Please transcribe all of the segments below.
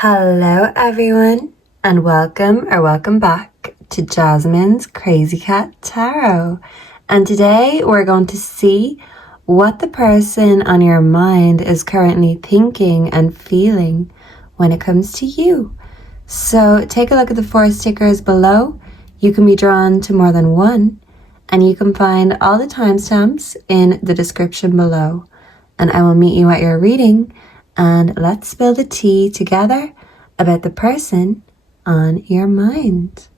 Hello everyone, and welcome back to Jasmine's Crazy Cat Tarot. And today we're going to see what the person on your mind is currently thinking and feeling when it comes to you. So take a look at the 4 stickers below. You can be drawn to more than one, and you can find all the timestamps in the description below. And I will meet you at your reading, and let's spill the tea together about the person on your mind.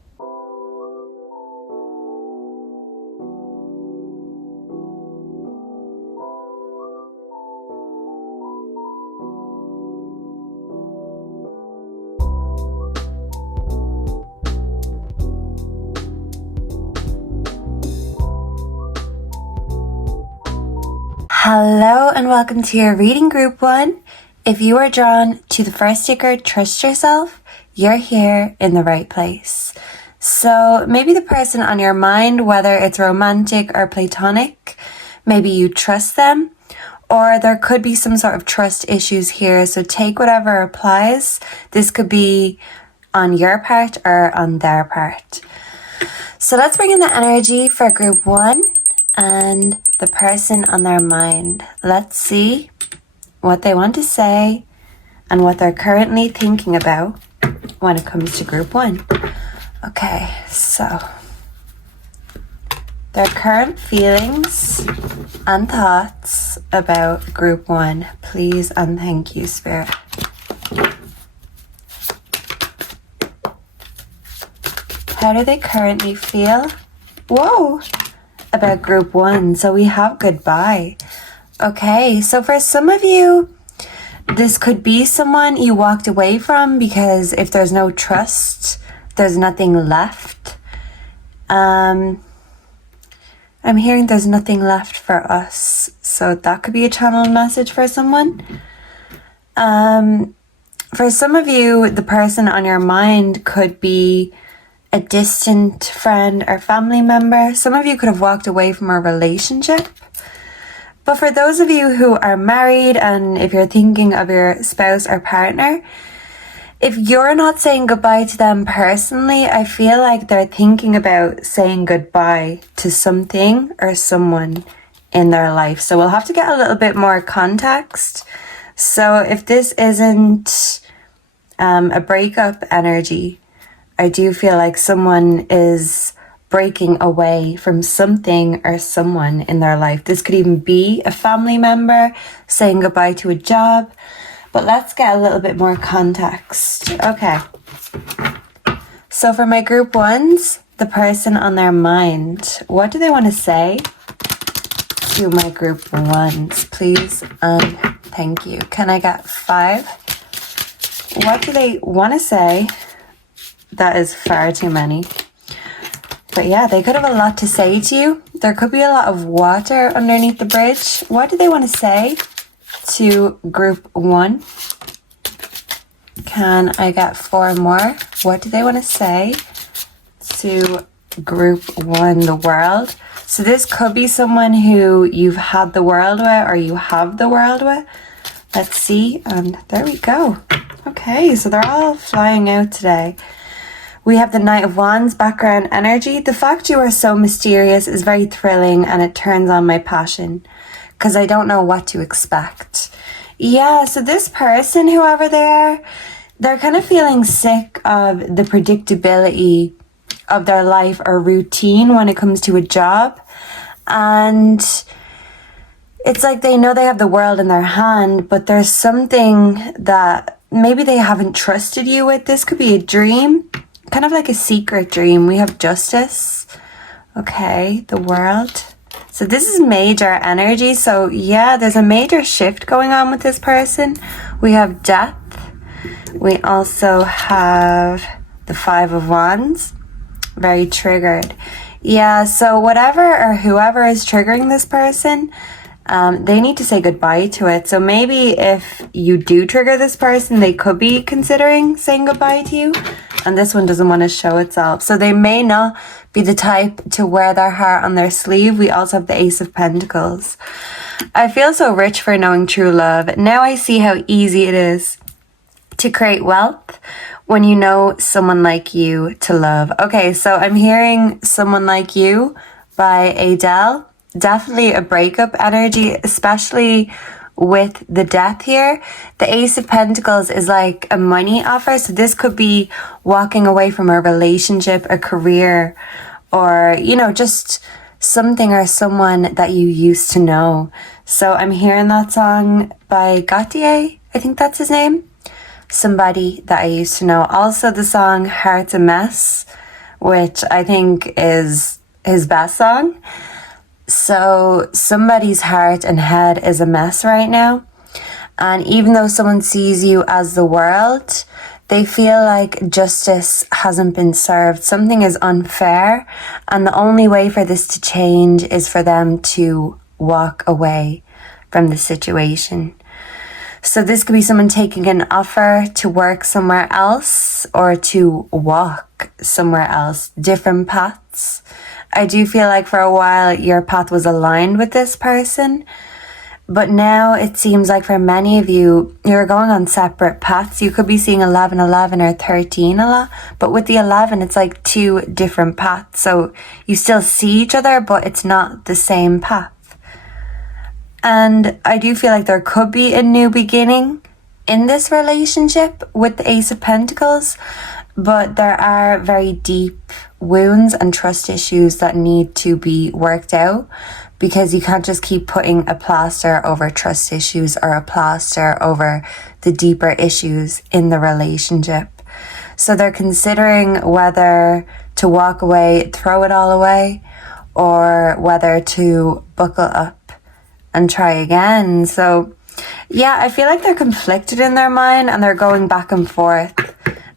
Hello and welcome to your reading group 1. If you are drawn to the first sticker, trust yourself, you're here in the right place. So maybe the person on your mind, whether it's romantic or platonic, maybe you trust them, or there could be some sort of trust issues here. So take whatever applies. This could be on your part or on their part. So let's bring in the energy for group 1 and the person on their mind. Let's see what they want to say and what they're currently thinking about when it comes to group 1. Okay, so their current feelings and thoughts about group 1. Please and thank you, Spirit. How do they currently feel? Whoa! About group 1. So we have goodbye. Okay, so for some of you, this could be someone you walked away from because if there's no trust, there's nothing left. I'm hearing there's nothing left for us. So that could be a channel message for someone. For some of you, the person on your mind could be a distant friend or family member. Some of you could have walked away from a relationship. But for those of you who are married, and if you're thinking of your spouse or partner, if you're not saying goodbye to them personally, I feel like they're thinking about saying goodbye to something or someone in their life. So we'll have to get a little bit more context. So if this isn't a breakup energy, I do feel like someone is breaking away from something or someone in their life. This could even be a family member saying goodbye to a job. But let's get a little bit more context. Okay. So for my group 1s, the person on their mind, what do they want to say to my group 1s? Please and thank you. Can I get 5? What do they want to say? That is far too many. But yeah, they could have a lot to say to you. There could be a lot of water underneath the bridge. What do they want to say to group 1? Can I get 4 more? What do they want to say to group 1, the world? So this could be someone who you've had the world with or you have the world with. Let's see. And there we go. Okay, so they're all flying out today. We have the Knight of Wands background energy. The fact you are so mysterious is very thrilling and it turns on my passion because I don't know what to expect. Yeah, so this person, whoever they are, they're kind of feeling sick of the predictability of their life or routine when it comes to a job. And it's like they know they have the world in their hand, but there's something that maybe they haven't trusted you with. This could be a dream. Kind of like a secret dream. We have justice. Okay, the world. So this is major energy. So yeah, there's a major shift going on with this person. We have death. We also have the 5 of Wands. Very triggered. Yeah, so whatever or whoever is triggering this person, they need to say goodbye to it. So maybe if you do trigger this person, they could be considering saying goodbye to you. And this one doesn't want to show itself. So they may not be the type to wear their heart on their sleeve. We also have the Ace of Pentacles. I feel so rich for knowing true love. Now I see how easy it is to create wealth when you know someone like you to love. Okay, so I'm hearing Someone Like You by Adele. Definitely a breakup energy, especially with the death here. The Ace of Pentacles is like a money offer. So this could be walking away from a relationship, a career, or, you know, just something or someone that you used to know. So I'm hearing that song by Gautier. I think that's his name. Somebody that I used to know. Also the song Heart's a Mess, which I think is his best song. So somebody's heart and head is a mess right now. And even though someone sees you as the world, they feel like justice hasn't been served. Something is unfair. And the only way for this to change is for them to walk away from the situation. So this could be someone taking an offer to work somewhere else or to walk somewhere else, different paths. I do feel like for a while your path was aligned with this person, but now it seems like for many of you, you're going on separate paths. You could be seeing 1111 or 13 a lot, but with the 11, it's like two different paths. So you still see each other, but it's not the same path. And I do feel like there could be a new beginning in this relationship with the Ace of Pentacles, but there are very deep wounds and trust issues that need to be worked out, because you can't just keep putting a plaster over trust issues or a plaster over the deeper issues in the relationship. So they're considering whether to walk away, throw it all away, or whether to buckle up and try again. So yeah, I feel like they're conflicted in their mind and they're going back and forth,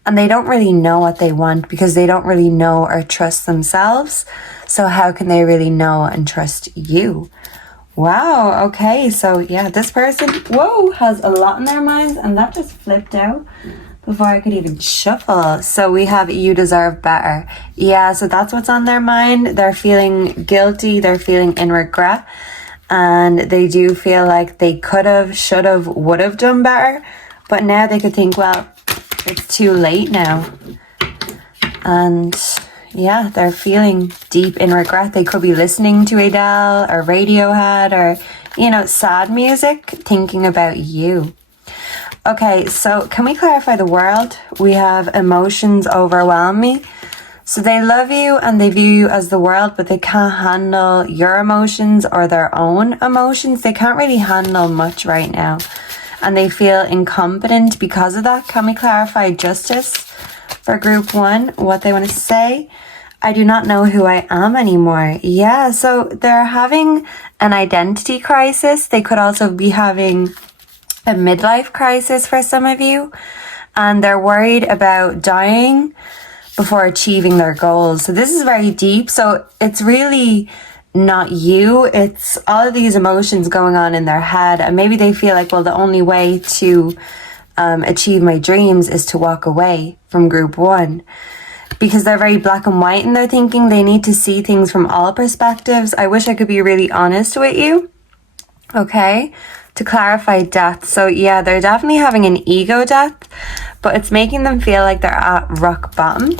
and they don't really know what they want because they don't really know or trust themselves. So how can they really know and trust you? Wow, okay, so yeah, this person, whoa, has a lot in their minds, and that just flipped out before I could even shuffle. So we have you deserve better. Yeah, so that's what's on their mind. They're feeling guilty, they're feeling in regret, and they do feel like they could have, should have, would have done better. But now they could think, well, it's too late now. And yeah, they're feeling deep in regret. They could be listening to Adele or Radiohead or, you know, sad music, thinking about you. Okay, so can we clarify the world? We have emotions overwhelm me. So they love you and they view you as the world, but they can't handle your emotions or their own emotions. They can't really handle much right now. And they feel incompetent because of that. Can we clarify justice for group one? What they want to say? I do not know who I am anymore. Yeah, so they're having an identity crisis. They could also be having a midlife crisis for some of you. And they're worried about dying before achieving their goals. So this is very deep. So it's really not you. It's all of these emotions going on in their head. And maybe they feel like, well, the only way to achieve my dreams is to walk away from group one. Because they're very black and white in their thinking. They need to see things from all perspectives. I wish I could be really honest with you. Okay. To clarify death. So yeah, they're definitely having an ego death, but it's making them feel like they're at rock bottom.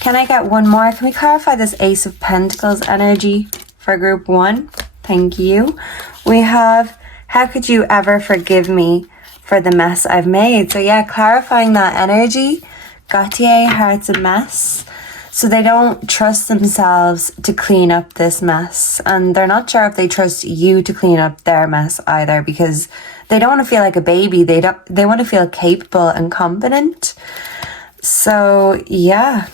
Can I get one more? Can we clarify this Ace of Pentacles energy for group one? Thank you. We have, how could you ever forgive me for the mess I've made? So yeah, clarifying that energy. Gautier, heart's a mess. So they don't trust themselves to clean up this mess. And they're not sure if they trust you to clean up their mess either, because they don't want to feel like a baby. They want to feel capable and competent. So yeah,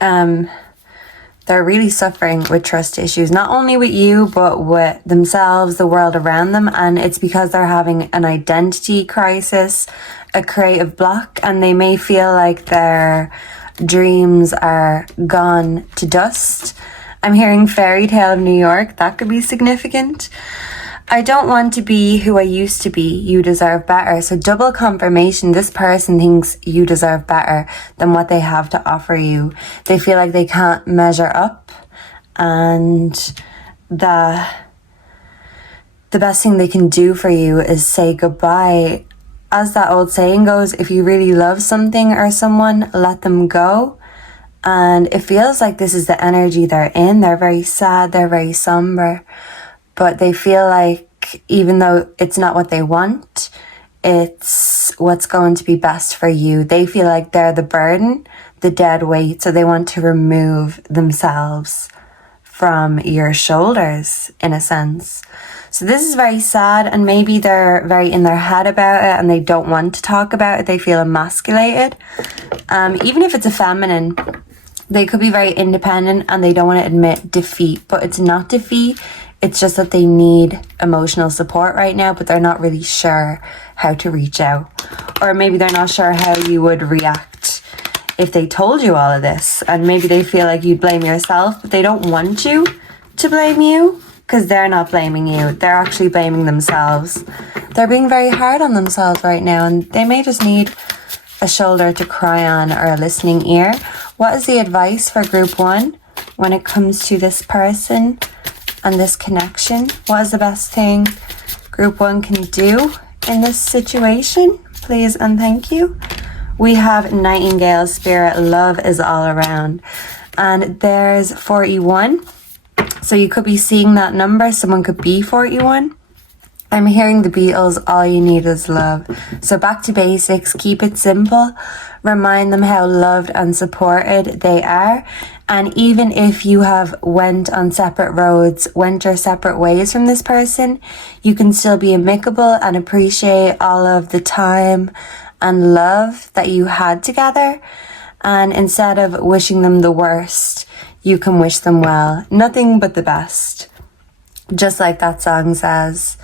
they're really suffering with trust issues, not only with you, but with themselves, the world around them. And it's because they're having an identity crisis, a creative block, and they may feel like their dreams are gone to dust. I'm hearing fairy tale of New York. That could be significant. I don't want to be who I used to be. You deserve better. So double confirmation. This person thinks you deserve better than what they have to offer you. They feel like they can't measure up, and the best thing they can do for you is say goodbye. as that old saying goes, if you really love something or someone, let them go. And it feels like this is the energy they're in. They're very sad, they're very somber, but they feel like even though it's not what they want, it's what's going to be best for you. They feel like they're the burden, the dead weight, so they want to remove themselves from your shoulders, in a sense. So this is very sad, and maybe they're very in their head about it and they don't want to talk about it. They feel emasculated. Even if it's a feminine, they could be very independent and they don't want to admit defeat, but it's not defeat. It's just that they need emotional support right now, but they're not really sure how to reach out. Or maybe they're not sure how you would react if they told you all of this. And maybe they feel like you'd blame yourself, but they don't want you to blame you because they're not blaming you. They're actually blaming themselves. They're being very hard on themselves right now, and they may just need a shoulder to cry on or a listening ear. What is the advice for group 1 when it comes to this person and this connection? What is the best thing group 1 can do in this situation? Please and thank you. We have Nightingale Spirit. Love is all around. And there's 41. So you could be seeing that number. Someone could be 41. I'm hearing the Beatles, all you need is love. So back to basics, keep it simple. Remind them how loved and supported they are. And even if you have went on separate roads, went your separate ways from this person, you can still be amicable and appreciate all of the time and love that you had together. And instead of wishing them the worst, you can wish them well. Nothing but the best. Just like that song says.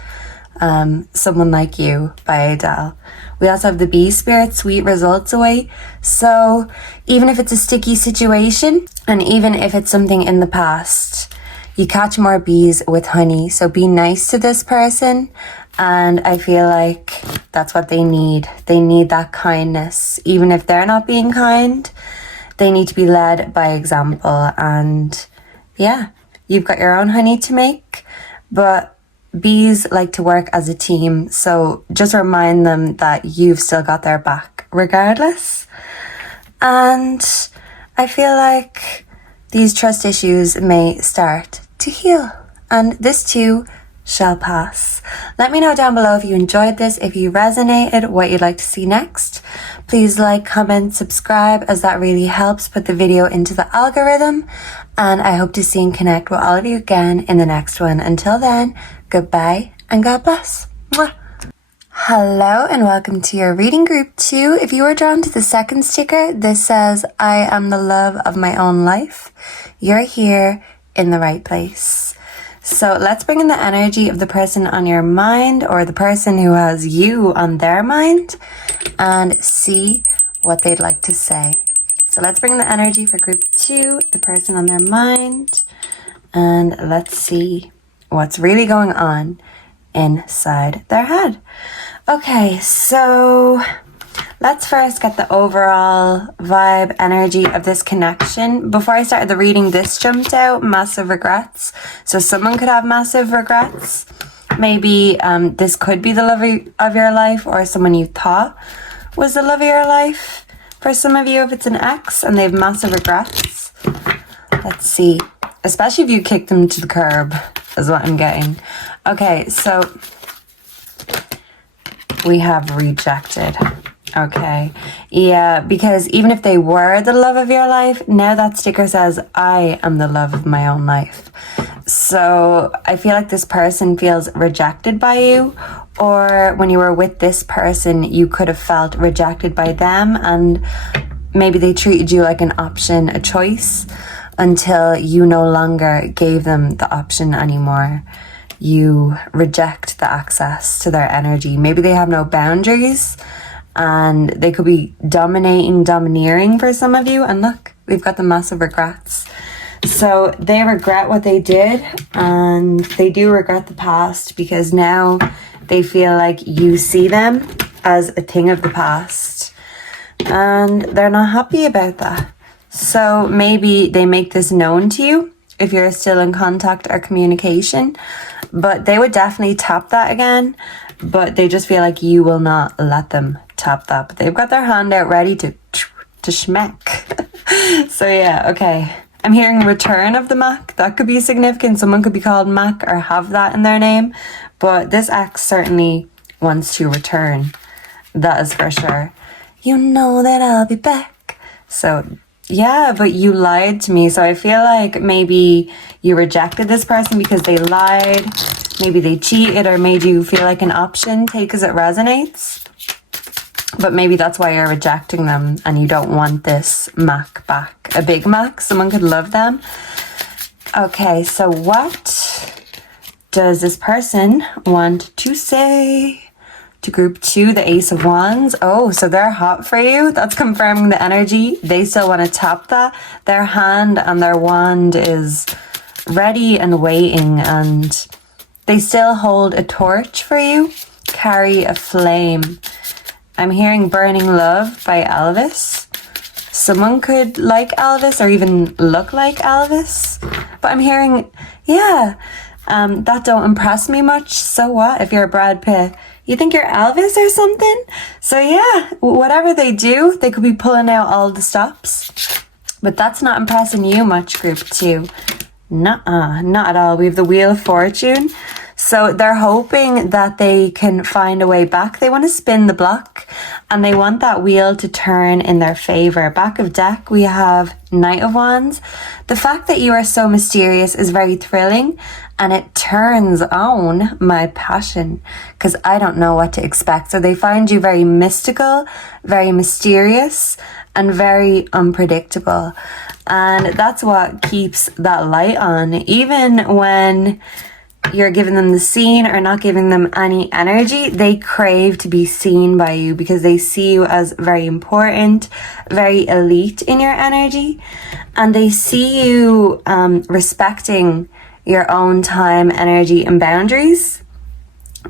Someone Like You by Adele. We also have the bee spirit, sweet results away. So even if it's a sticky situation and even if it's something in the past, you catch more bees with honey. So be nice to this person, and I feel like that's what they need. They need that kindness. Even if they're not being kind, they need to be led by example. And yeah, you've got your own honey to make, but bees like to work as a team, so just remind them that you've still got their back regardless. And I feel like these trust issues may start to heal, and this too shall pass. Let me know down below if you enjoyed this, if you resonated, what you'd like to see next. Please like, comment, subscribe, as that really helps put the video into the algorithm. And I hope to see and connect with all of you again in the next one. Until then, goodbye and God bless. Mwah. Hello and welcome to your reading group 2. If you are drawn to the second sticker, this says, I am the love of my own life. You're here in the right place. So let's bring in the energy of the person on your mind, or the person who has you on their mind, and see what they'd like to say. So let's bring in the energy for group 2, the person on their mind, and let's see what's really going on inside their head. Okay, so let's first get the overall vibe, energy of this connection. Before I started the reading, this jumped out, massive regrets. So someone could have massive regrets. Maybe this could be the love of your life, or someone you thought was the love of your life. For some of you, if it's an ex and they have massive regrets. Let's see. Especially if you kicked them to the curb, is what I'm getting. Okay, so we have rejected. Okay, yeah, because even if they were the love of your life, now that sticker says, I am the love of my own life. So I feel like this person feels rejected by you, or when you were with this person, you could have felt rejected by them, and maybe they treated you like an option, a choice, until you no longer gave them the option anymore. You reject the access to their energy. Maybe they have no boundaries, and they could be domineering for some of you. And look, we've got the massive regrets. So they regret what they did, and they do regret the past, because now they feel like you see them as a thing of the past, and they're not happy about that. So maybe they make this known to you if you're still in contact or communication, but they would definitely tap that again. but they just feel like you will not let them tap that. But they've got their hand out ready to schmeck. So yeah, okay. I'm hearing return of the Mac. That could be significant. Someone could be called Mac or have that in their name. But this ex certainly wants to return. That is for sure. You know that I'll be back. So yeah, but you lied to me. So I feel like maybe you rejected this person because they lied. Maybe they cheated or made you feel like an option. Take as it resonates. But maybe that's why you're rejecting them and you don't want this Mac back. A big Mac, someone could love them. Okay, so what does this person want to say to group 2, the Ace of Wands? Oh, so they're hot for you. That's confirming the energy. They still want to tap that. Their hand and their wand is ready and waiting, and they still hold a torch for you, carry a flame. I'm hearing Burning Love by Elvis. Someone could like Elvis or even look like Elvis. But I'm hearing, yeah, that don't impress me much. So what if you're a Brad Pitt? You think you're Elvis or something? So yeah, whatever they do, they could be pulling out all the stops. But that's not impressing you much, group 2. Nuh-uh, not at all. We have the Wheel of Fortune. So they're hoping that they can find a way back. They want to spin the block and they want that wheel to turn in their favor. Back of deck, we have Knight of Wands. The fact that you are so mysterious is very thrilling, and it turns on my passion because I don't know what to expect. So they find you very mystical, very mysterious, and very unpredictable. And that's what keeps that light on. Even when you're giving them the scene or not giving them any energy, they crave to be seen by you because they see you as very important, very elite in your energy, and they see you respecting your own time, energy, and boundaries,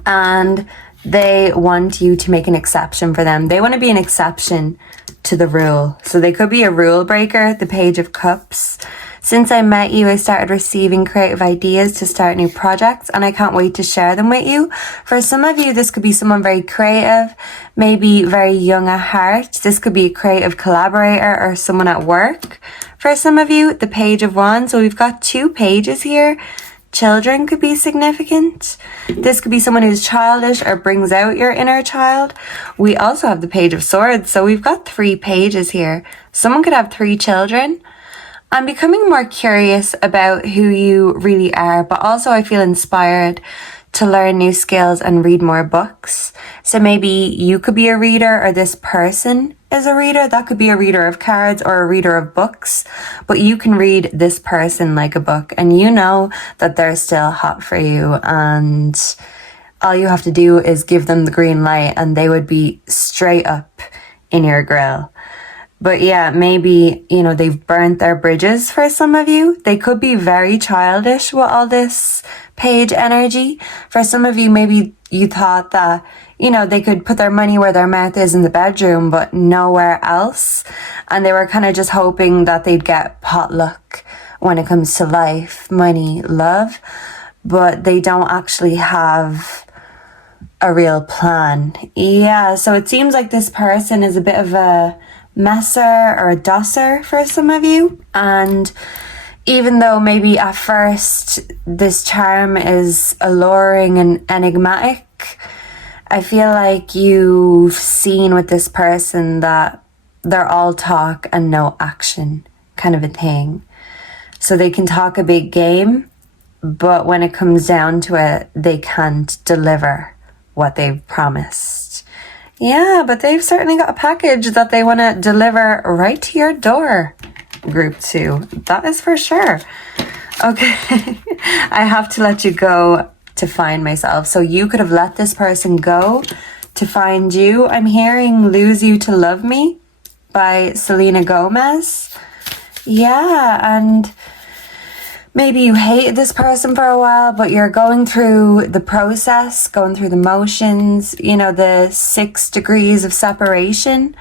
and they want you to make an exception for them. They want to be an exception to the rule. So they could be a rule breaker, the Page of Cups. Since I met you, I started receiving creative ideas to start new projects, and I can't wait to share them with you. For some of you, this could be someone very creative, maybe very young at heart. This could be a creative collaborator or someone at work. For some of you, the Page of Wands. So we've got 2 pages here. Children could be significant. This could be someone who's childish or brings out your inner child. We also have the Page of Swords. So we've got 3 pages here. Someone could have 3 children. I'm becoming more curious about who you really are, but also I feel inspired to learn new skills and read more books. So maybe you could be a reader, or this person is a reader. That could be a reader of cards or a reader of books, but you can read this person like a book, and you know that they're still hot for you, and all you have to do is give them the green light and they would be straight up in your grill. But yeah, maybe, you know, they've burnt their bridges for some of you. They could be very childish with all this page energy. For some of you, maybe you thought that, you know, they could put their money where their mouth is in the bedroom, but nowhere else. And they were kind of just hoping that they'd get potluck when it comes to life, money, love. But they don't actually have a real plan. Yeah, so it seems like this person is a bit of a messer or a dosser for some of you, and even though maybe at first this charm is alluring and enigmatic, I feel like you've seen with this person that they're all talk and no action kind of a thing. So they can talk a big game, but when it comes down to it, they can't deliver what they've promised. Yeah, but they've certainly got a package that they want to deliver right to your door, group 2. That is for sure. Okay, I have to let you go to find myself. So you could have let this person go to find you. I'm hearing Lose You to Love Me by Selena Gomez. Yeah, and maybe you hated this person for a while, but you're going through the process, going through the motions, you know, the 6 degrees of separation.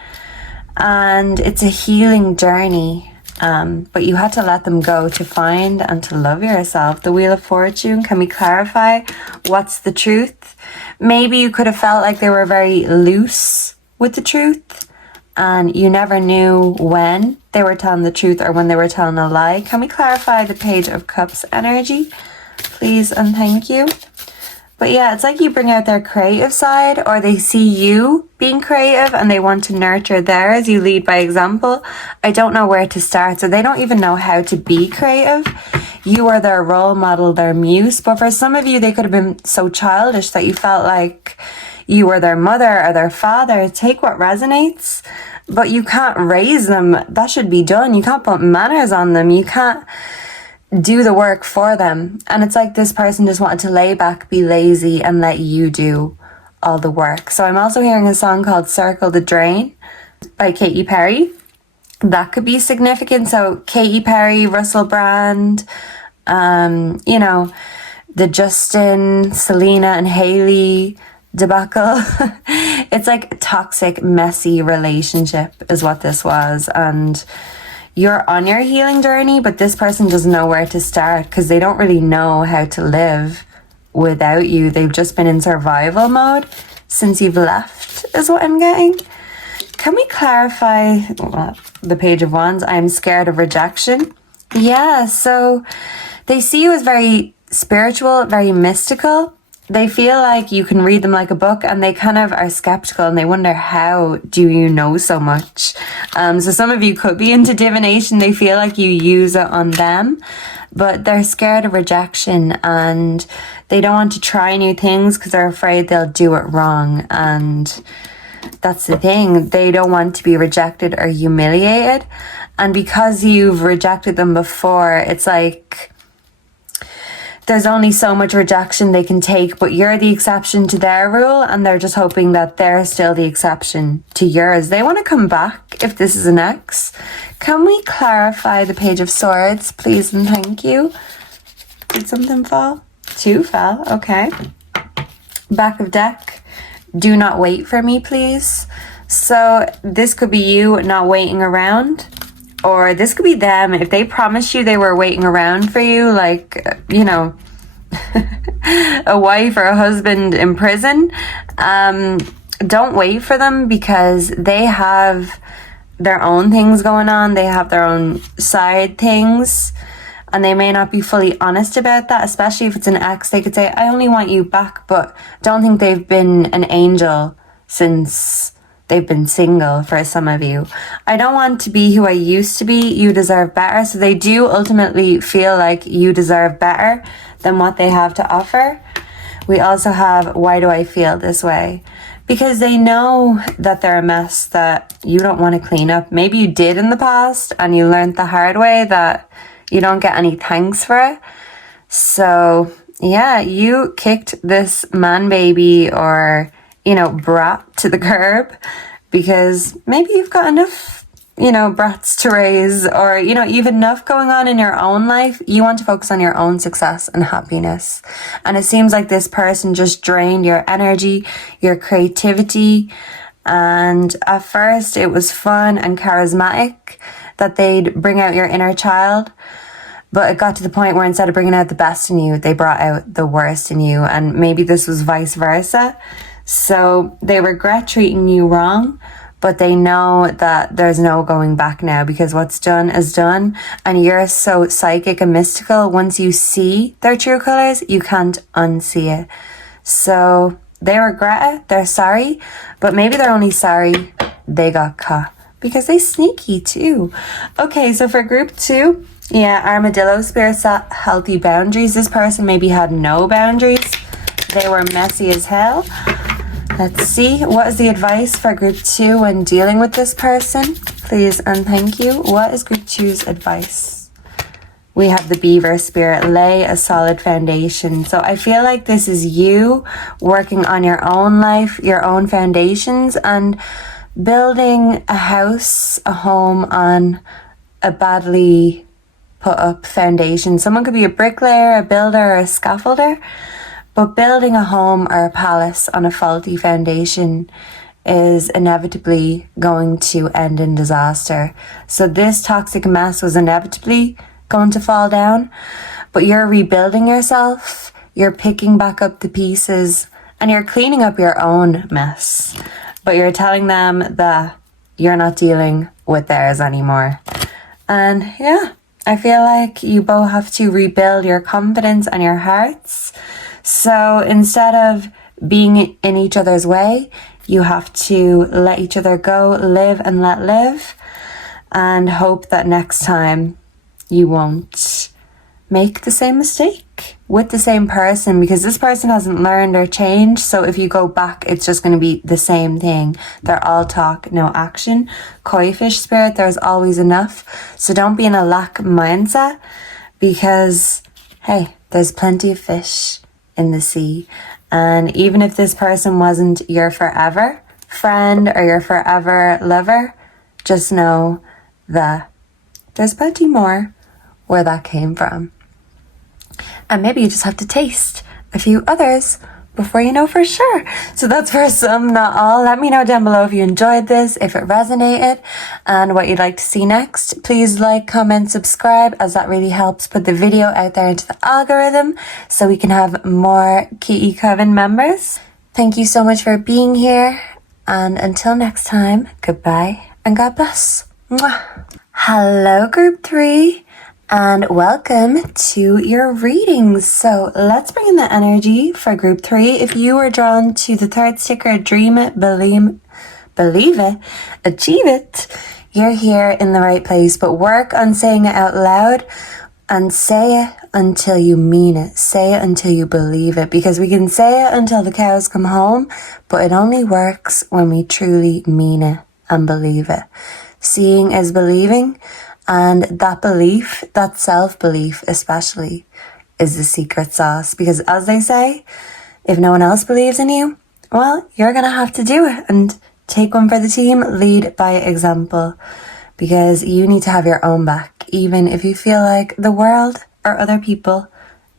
And it's a healing journey. But you had to let them go to find and to love yourself. The Wheel of Fortune, can we clarify what's the truth? Maybe you could have felt like they were very loose with the truth and you never knew when they were telling the truth or when they were telling a lie. Can we clarify the Page of Cups energy, please and thank you? But yeah, it's like you bring out their creative side, or they see you being creative and they want to nurture theirs. You lead by example. I don't know where to start, so they don't even know how to be creative. You are their role model, their muse. But for some of you, they could have been so childish that you felt like you were their mother or their father. Take what resonates, but you can't raise them. That should be done. You can't put manners on them. You can't do the work for them. And it's like this person just wanted to lay back, be lazy, and let you do all the work. So I'm also hearing a song called Circle the Drain by Katy Perry. That could be significant. So Katy Perry, Russell Brand, you know, the Justin, Selena and Hailey debacle. It's like a toxic, messy relationship is what this was. And you're on your healing journey, but this person doesn't know where to start because they don't really know how to live without you. They've just been in survival mode since you've left, is what I'm getting. Can we clarify the Page of Wands? I'm scared of rejection. Yeah, so they see you as very spiritual, very mystical. They feel like you can read them like a book, and they kind of are skeptical and they wonder, how do you know so much? So some of you could be into divination. They feel like you use it on them, but they're scared of rejection and they don't want to try new things because they're afraid they'll do it wrong. And that's the thing. They don't want to be rejected or humiliated. And because you've rejected them before, it's like there's only so much rejection they can take, but you're the exception to their rule, and they're just hoping that they're still the exception to yours. They want to come back if this is an ex. Can we clarify the Page of Swords, please and thank you? Did something fall? 2 fell, okay. Back of deck, do not wait for me, please. So this could be you not waiting around, or this could be them. If they promised you they were waiting around for you, like, you know, a wife or a husband in prison, don't wait for them because they have their own things going on. They have their own side things, and they may not be fully honest about that, especially if it's an ex. They could say, I only want you back, but don't think they've been an angel since they've been single. For some of you, I don't want to be who I used to be. You deserve better. So they do ultimately feel like you deserve better than what they have to offer. We also have, why do I feel this way? Because they know that they're a mess that you don't want to clean up. Maybe you did in the past and you learned the hard way that you don't get any thanks for it. So yeah, you kicked this man baby or, you know, brat to the curb because maybe you've got enough, you know, brats to raise, or, you know, you've enough going on in your own life. You want to focus on your own success and happiness. And it seems like this person just drained your energy, your creativity. And at first it was fun and charismatic that they'd bring out your inner child. But it got to the point where instead of bringing out the best in you, they brought out the worst in you. And maybe this was vice versa. So they regret treating you wrong, but they know that there's no going back now because what's done is done. And you're so psychic and mystical. Once you see their true colors, you can't unsee it. So they regret it. They're sorry, but maybe they're only sorry they got caught because they sneaky too. Okay, so for group 2, yeah, Armadillo Spirit set healthy boundaries. This person maybe had no boundaries. They were messy as hell. Let's see. What is the advice for group 2 when dealing with this person? Please and thank you. What is group 2's advice? We have the Beaver Spirit. Lay a solid foundation. So I feel like this is you working on your own life, your own foundations, and building a house, a home on a badly put up foundation. Someone could be a bricklayer, a builder, or a scaffolder. But building a home or a palace on a faulty foundation is inevitably going to end in disaster. So this toxic mess was inevitably going to fall down, but you're rebuilding yourself, you're picking back up the pieces, and you're cleaning up your own mess. But you're telling them that you're not dealing with theirs anymore. And yeah, I feel like you both have to rebuild your confidence and your hearts. So instead of being in each other's way, you have to let each other go, live and let live, and hope that next time you won't make the same mistake with the same person, because this person hasn't learned or changed. So if you go back, it's just going to be the same thing. They're all talk, no action. Koi fish spirit, there's always enough. So don't be in a lack mindset, because hey, there's plenty of fish in the sea. And even if this person wasn't your forever friend or your forever lover, just know that there's plenty more where that came from. And maybe you just have to taste a few others before you know for sure. So that's for some, not all. Let me know down below if you enjoyed this, if it resonated, and what you'd like to see next. Please like, comment, subscribe, as that really helps put the video out there into the algorithm so we can have more Key Coven members. Thank you so much for being here, and until next time, goodbye and God bless. Mwah. Hello, Group 3. And welcome to your readings. So let's bring in the energy for Group 3. If you were drawn to the third sticker, Dream It, Believe It, Achieve It, you're here in the right place. But work on saying it out loud and say it until you mean it. Say it until you believe it. Because we can say it until the cows come home, but it only works when we truly mean it and believe it. Seeing is believing. And that belief, that self-belief especially, is the secret sauce. Because as they say, if no one else believes in you, well, you're going to have to do it and take one for the team, lead by example. Because you need to have your own back, even if you feel like the world or other people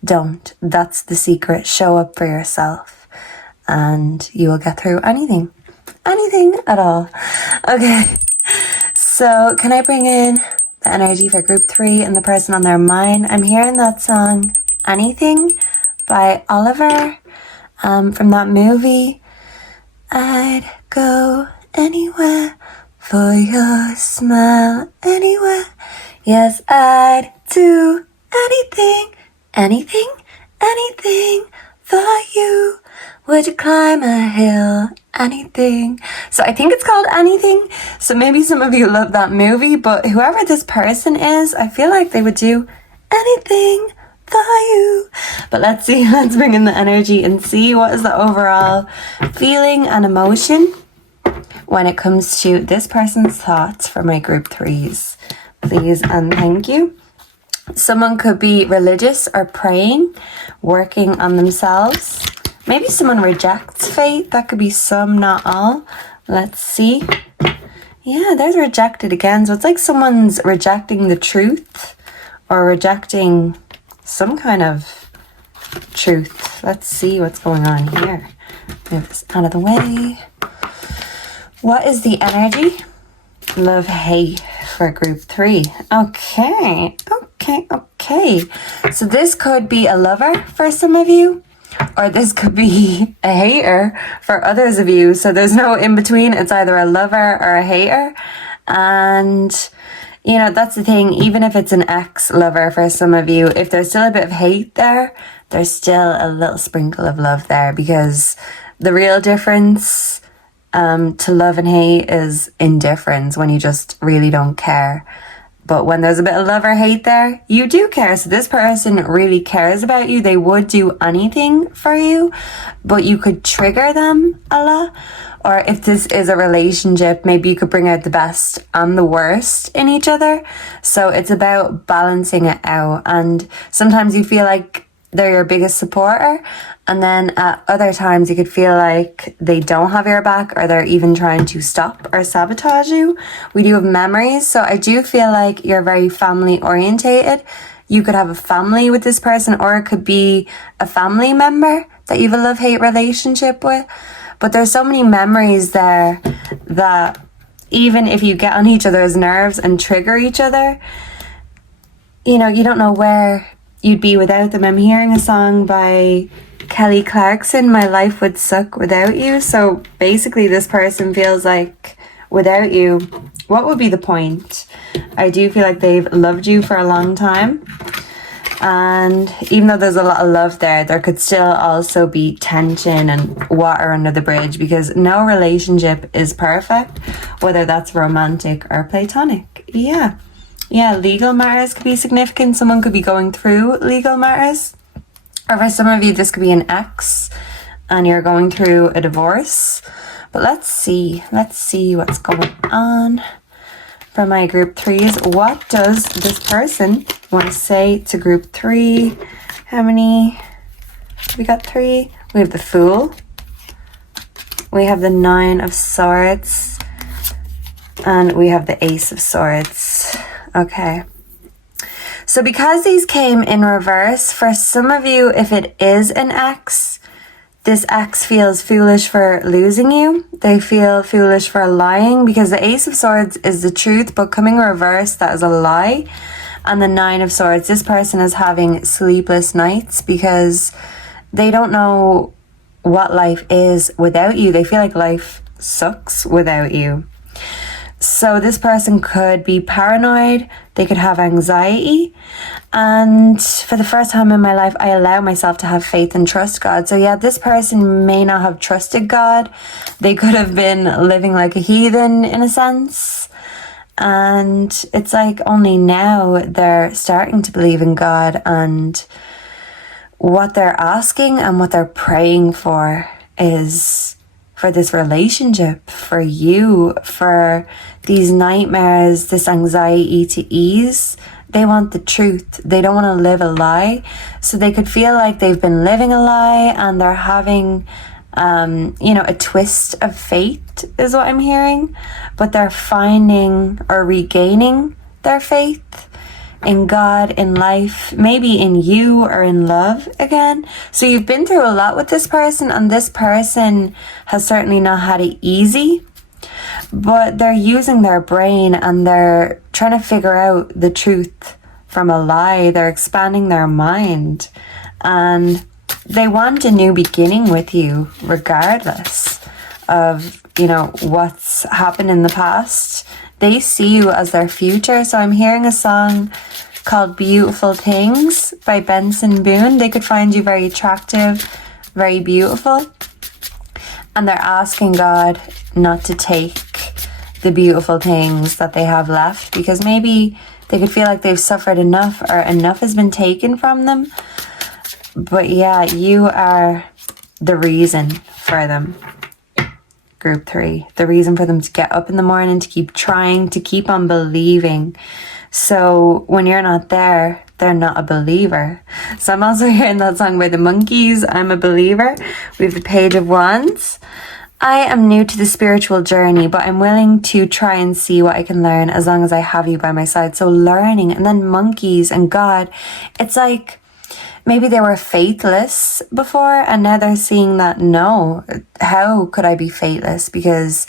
don't. That's the secret. Show up for yourself and you will get through anything. Anything at all. Okay, so can I bring in the energy for Group 3 and the person on their mind? I'm hearing that song Anything by Oliver from that movie. I'd go anywhere for your smile, anywhere. Yes, I'd do anything, anything, anything for you. Would you climb a hill? Anything. So I think it's called Anything. So maybe some of you love that movie, but whoever this person is, I feel like they would do anything for you. But let's see, let's bring in the energy and see what is the overall feeling and emotion when it comes to this person's thoughts for my Group 3s. Please and thank you. Someone could be religious or praying, working on themselves. Maybe someone rejects fate. That could be some, not all. Let's see. Yeah, there's rejected again. So it's like someone's rejecting the truth or rejecting some kind of truth. Let's see what's going on here. Move this out of the way. What is the energy? Love, hate for Group 3. Okay. So this could be a lover for some of you, or this could be a hater for others of you. So there's no in between. It's either a lover or a hater. And, you know, that's the thing. Even if it's an ex-lover for some of you, if there's still a bit of hate there, there's still a little sprinkle of love there. Because the real difference to love and hate is indifference, when you just really don't care. But when there's a bit of love or hate there, you do care. So this person really cares about you. They would do anything for you, but you could trigger them a lot. Or if this is a relationship, maybe you could bring out the best and the worst in each other. So it's about balancing it out. And sometimes you feel like they're your biggest supporter, and then at other times you could feel like they don't have your back, or they're even trying to stop or sabotage you. We do have memories, so I do feel like you're very family orientated. You could have a family with this person, or it could be a family member that you have a love-hate relationship with. But there's so many memories there that even if you get on each other's nerves and trigger each other, you know, you don't know where you'd be without them. I'm hearing a song by Kelly Clarkson, My Life Would Suck Without You. So basically this person feels like without you, what would be the point? I do feel like they've loved you for a long time. And even though there's a lot of love there, there could still also be tension and water under the bridge, because no relationship is perfect, whether that's romantic or platonic. Yeah, legal matters could be significant. Someone could be going through legal matters. Or for some of you, this could be an ex and you're going through a divorce. But let's see what's going on for my group threes. What does this person want to say to group three? How many? We got three. We have the Fool. We have the Nine of Swords. And we have the Ace of Swords. Okay. So because these came in reverse, for some of you, if it is an ex, this ex feels foolish for losing you. They feel foolish for lying, because the Ace of Swords is the truth, but coming reverse, that is a lie. And the Nine of Swords, this person is having sleepless nights because they don't know what life is without you. They feel like life sucks without you. So this person could be paranoid, they could have anxiety, and for the first time in my life, I allow myself to have faith and trust God. So yeah, this person may not have trusted God. They could have been living like a heathen in a sense. And it's like only now they're starting to believe in God, and what they're asking and what they're praying for is for this relationship, for you, for these nightmares, this anxiety to ease. They want the truth. They don't want to live a lie. So they could feel like they've been living a lie and they're having, a twist of fate is what I'm hearing. But they're finding or regaining their faith in God, in life, maybe in you or in love again. So you've been through a lot with this person, and this person has certainly not had it easy, but they're using their brain and they're trying to figure out the truth from a lie. They're expanding their mind and they want a new beginning with you regardless of, what's happened in the past. They see you as their future. So I'm hearing a song called Beautiful Things by Benson Boone. They could find you very attractive, very beautiful. And they're asking God not to take the beautiful things that they have left, because maybe they could feel like they've suffered enough or enough has been taken from them. But yeah, you are the reason for them. Group three, the reason for them to get up in the morning, to keep trying, to keep on believing. So when you're not there, they're not a believer. So I'm also hearing that song by the Monkees, I'm a Believer. We have the Page of Wands. I am new to the spiritual journey, but I'm willing to try and see what I can learn as long as I have you by my side. So learning, and then monkeys and God. It's like maybe they were faithless before, and now they're seeing that, no, how could I be faithless? Because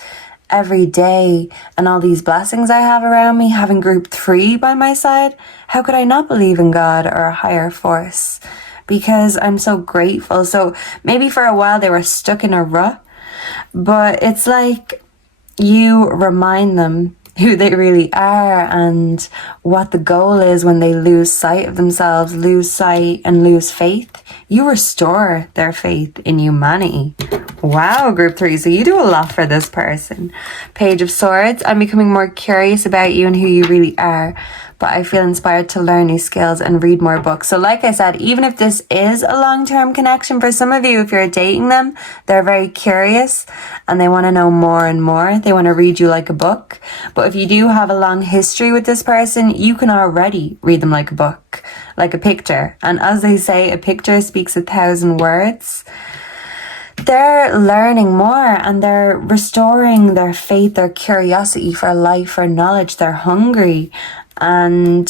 every day and all these blessings I have around me, having group three by my side, how could I not believe in God or a higher force? Because I'm so grateful. So maybe for a while they were stuck in a rut, but it's like you remind them who they really are and what the goal is when they lose sight of themselves, lose sight and lose faith. You restore their faith in humanity. Wow, group three. So you do a lot for this person. Page of Swords. I'm becoming more curious about you and who you really are, but I feel inspired to learn new skills and read more books. So like I said, even if this is a long-term connection for some of you, if you're dating them, they're very curious and they want to know more and more. They want to read you like a book. But if you do have a long history with this person, you can already read them like a book, like a picture. And as they say, a picture speaks 1,000 words. They're learning more and they're restoring their faith, their curiosity for life, for knowledge. They're hungry and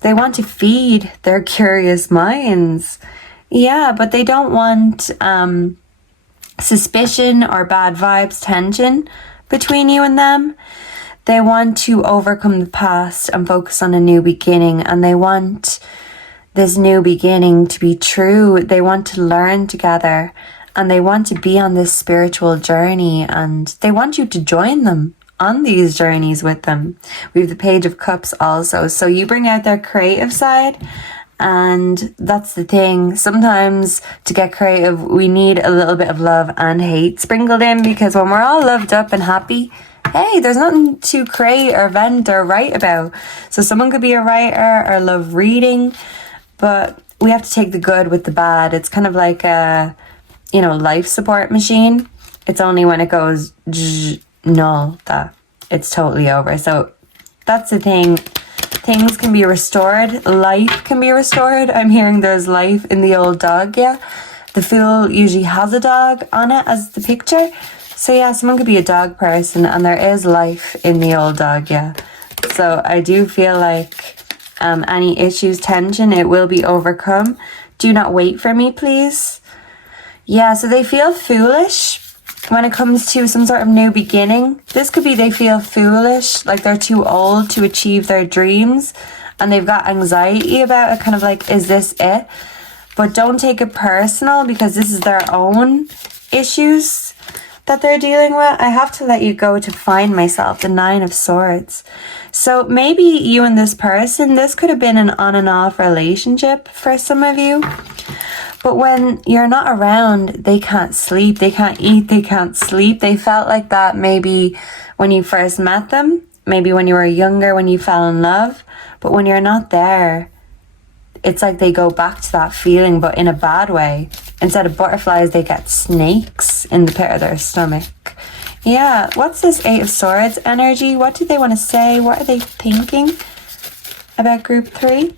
they want to feed their curious minds. Yeah, but they don't want suspicion or bad vibes, tension between you and them. They want to overcome the past and focus on a new beginning, and they want this new beginning to be true. They want to learn together, and they want to be on this spiritual journey, and they want you to join them on these journeys with them. We have the Page of Cups also, so you bring out their creative side. And that's the thing. Sometimes to get creative, we need a little bit of love and hate sprinkled in, because when we're all loved up and happy, hey, there's nothing to create or vent or write about. So someone could be a writer or love reading, but we have to take the good with the bad. It's kind of like a, life support machine. It's only when it goes null that it's totally over. So that's the thing. Things can be restored. Life can be restored. I'm hearing there's life in the old dog, yeah. The Fool usually has a dog on it as the picture. So yeah, someone could be a dog person, and there is life in the old dog, yeah. So I do feel like any issues, tension, it will be overcome. Do not wait for me, please. Yeah, so they feel foolish when it comes to some sort of new beginning. This could be they feel foolish, like they're too old to achieve their dreams, and they've got anxiety about it, kind of like, is this it? But don't take it personal, because this is their own issues that they're dealing with. I have to let you go to find myself, the 9 of Swords. So maybe you and this person, this could have been an on and off relationship for some of you. But when you're not around, they can't sleep, they can't eat, they can't sleep. They felt like that maybe when you first met them, maybe when you were younger, when you fell in love. But when you're not there, it's like they go back to that feeling, but in a bad way. Instead of butterflies, they get snakes in the pit of their stomach. Yeah, what's this 8 of Swords energy? What do they want to say? What are they thinking about group 3?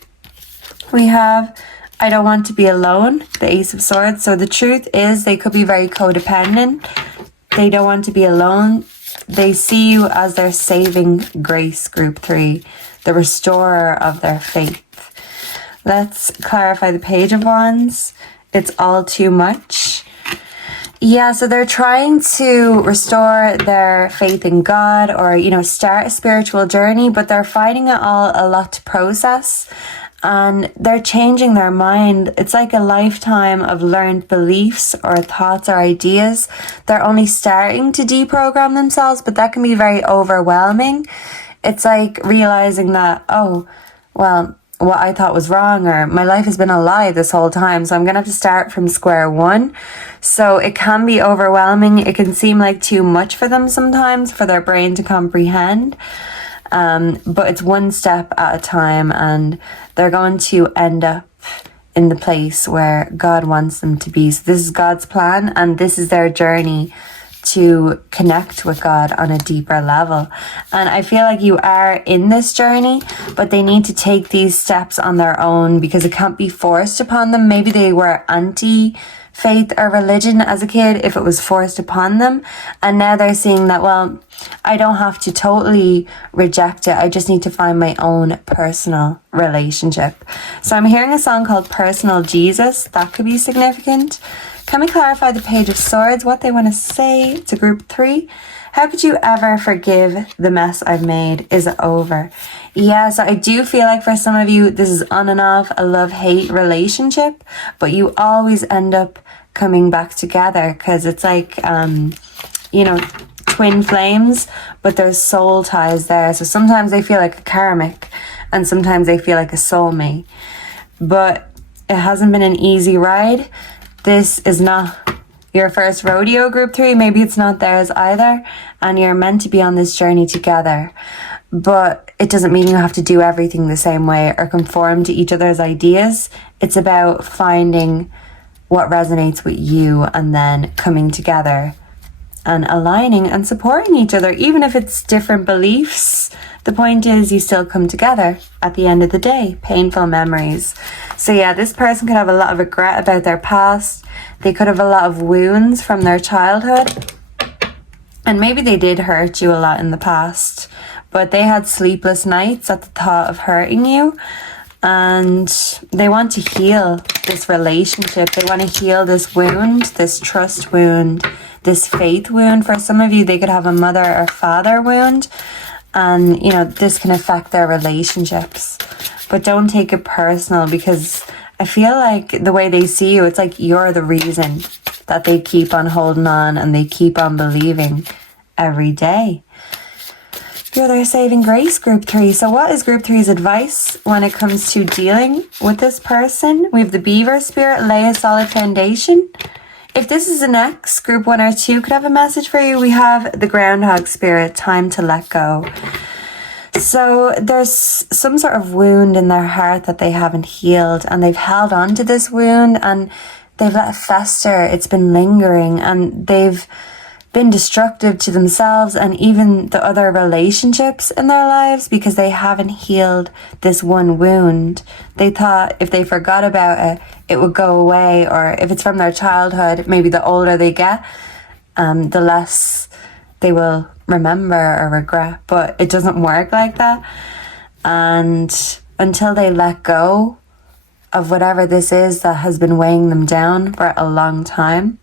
We have, I don't want to be alone, the Ace of Swords. So the truth is they could be very codependent. They don't want to be alone. They see you as their saving grace, group 3, the restorer of their faith. Let's clarify the Page of Wands. It's all too much. Yeah, so they're trying to restore their faith in God, or, start a spiritual journey, but they're finding it all a lot to process, and they're changing their mind. It's like a lifetime of learned beliefs or thoughts or ideas. They're only starting to deprogram themselves, but that can be very overwhelming. It's like realizing that, oh, well, what I thought was wrong, or my life has been a lie this whole time, so I'm gonna have to start from square one. So it can be overwhelming. It can seem like too much for them sometimes, for their brain to comprehend, but it's one step at a time, and they're going to end up in the place where God wants them to be. So this is God's plan, and this is their journey to connect with God on a deeper level. And I feel like you are in this journey, but they need to take these steps on their own, because it can't be forced upon them. Maybe they were anti-faith or religion as a kid if it was forced upon them, and now they're seeing that, well, I don't have to totally reject it. I just need to find my own personal relationship. So I'm hearing a song called Personal Jesus. That could be significant. Can we clarify the Page of Swords, what they want to say to group 3? How could you ever forgive the mess I've made? Is it over? Yeah, so I do feel like for some of you, this is on and off a love-hate relationship, but you always end up coming back together, because it's like, twin flames, but there's soul ties there. So sometimes they feel like a karmic, and sometimes they feel like a soulmate. But it hasn't been an easy ride. This is not your first rodeo, group 3. Maybe it's not theirs either. And you're meant to be on this journey together. But it doesn't mean you have to do everything the same way or conform to each other's ideas. It's about finding what resonates with you, and then coming together and aligning and supporting each other, even if it's different beliefs. The point is you still come together at the end of the day. Painful memories. So yeah, this person could have a lot of regret about their past. They could have a lot of wounds from their childhood. And maybe they did hurt you a lot in the past, but they had sleepless nights at the thought of hurting you. and they want to heal this relationship. They want to heal this wound, this trust wound, this faith wound. For some of you, they could have a mother or father wound, and this can affect their relationships. But don't take it personal, because I feel like the way they see you, it's like you're the reason that they keep on holding on and they keep on believing every day. You're their saving grace, Group 3. So what is Group 3's advice when it comes to dealing with this person? We have the Beaver Spirit, lay a solid foundation. If this is an ex, Group 1 or 2 could have a message for you. We have the Groundhog Spirit, time to let go. So there's some sort of wound in their heart that they haven't healed, and they've held on to this wound and they've let it fester. It's been lingering, and they've been destructive to themselves and even the other relationships in their lives because they haven't healed this one wound. They thought if they forgot about it, it would go away, or if it's from their childhood, maybe the older they get, the less they will remember or regret. But it doesn't work like that. And until they let go of whatever this is that has been weighing them down for a long time,